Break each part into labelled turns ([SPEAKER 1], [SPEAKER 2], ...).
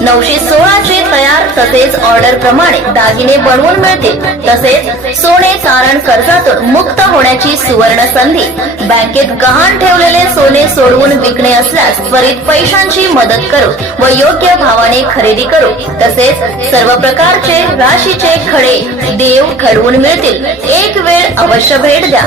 [SPEAKER 1] नऊशे सोळाचे तयार तसेच ऑर्डर प्रमाणे दागिने बनवून मिळतील तसेच सोने तारण कर्जातून मुक्त होण्याची सुवर्ण संधी बँकेत गहाण ठेवलेले सोने सोडवून विकणे असल्यास त्वरित पैशांची मदत करू व योग्य भावाने खरेदी करू. तसेच सर्व प्रकारचे राशीचे खडे देव घडवून मिळतील. एक वेळ अवश्य भेट द्या.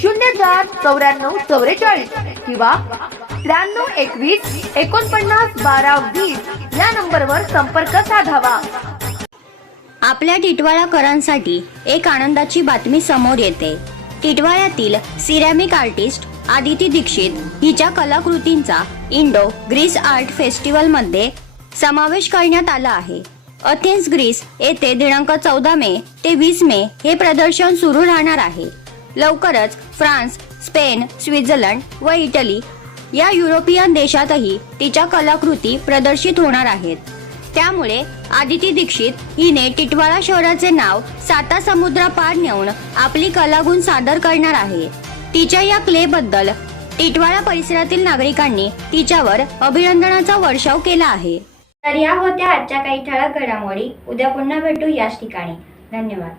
[SPEAKER 2] शून्य चार चौऱ्याण्णव चौवेचाळीस किंवा त्र्याण्णव एकवीस एकोणपन्नास बारा वीस या नंबरवर संपर्क साधावा. आपल्या टिटवाळाकरांसाठी एक आनंदाची बातमी समोर येते. टिटवाळ्यातील सिरॅमिक आर्टिस्ट आदिती दीक्षित हिच्या कलाकृतींचा इंडो ग्रीस आर्ट फेस्टिवलमध्ये समावेश करण्यात आला आहे. अथेन्स ग्रीस येथे दिनांक चौदा मे ते वीस मे हे प्रदर्शन सुरू राहणार आहे. लवकरच फ्रान्स स्पेन स्वित्झर्लंड व इटली या युरोपियन देशातही तिच्या कलाकृती प्रदर्शित होणार आहेत. त्यामुळे आदिती दीक्षित हिने टिटवाळा शहराचे नाव साता समुद्रापार नेऊन आपली कलागुण सादर करणार आहे. तिच्या या क्लेबद्दल टिटवाळा परिसरातील नागरिकांनी तिच्यावर अभिनंदनाचा वर्षाव केला आहे. तर या होत्या आजच्या काही ठळक घडामोडी. उद्या पुन्हा भेटू याच ठिकाणी. धन्यवाद.